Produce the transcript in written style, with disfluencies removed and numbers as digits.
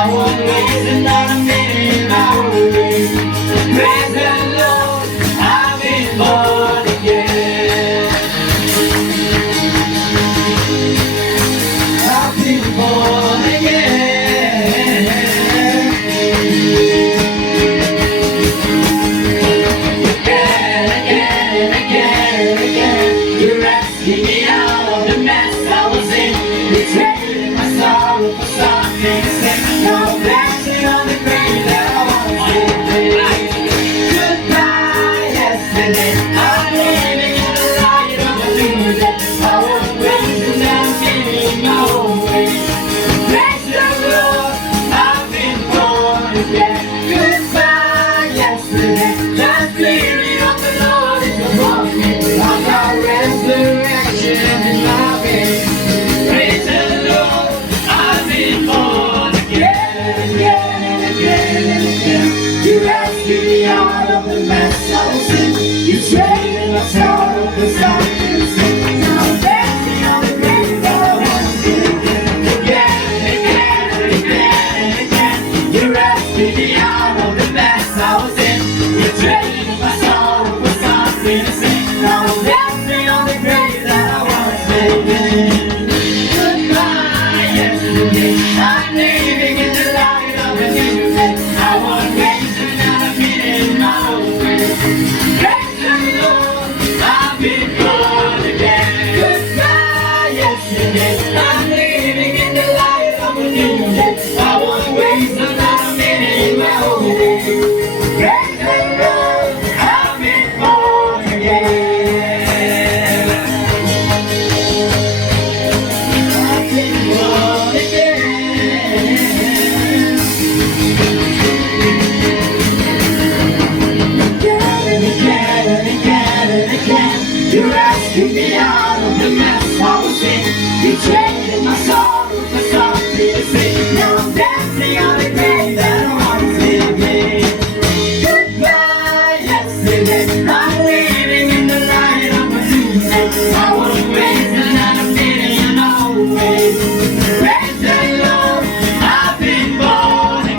I was raising on a million highways. Praise the Lord, I've been born again. I've been born again. Again, again, again. You rescued me out of the mess I was in. You traded my sorrow for something to sing. No blessing on the grave that I was living. Goodbye yesterday, I'm living in the light of a new day. I was raising and feeling my own way. Praise the Lord, I've been born again. Goodbye yesterday, that spirit of the Lord is above me. I got resurrection in my veins. Praise the Lord, I've been born again, again and again and again. You rescued me out of the mess I was in. You traded my sorrow for something to sing. Now I'm dancing on the grave that I once lived in. Again and again and again and again. You rescued me out of the mess I was in. You traded my sorrow for something to sing. Now I'm dancing on the grave that I once lived in. Goodbye yesterday, I'm living in the light of a new day. I was raised and I've been in my own way. Praise the Lord, I've been born again. Goodbye yesterday,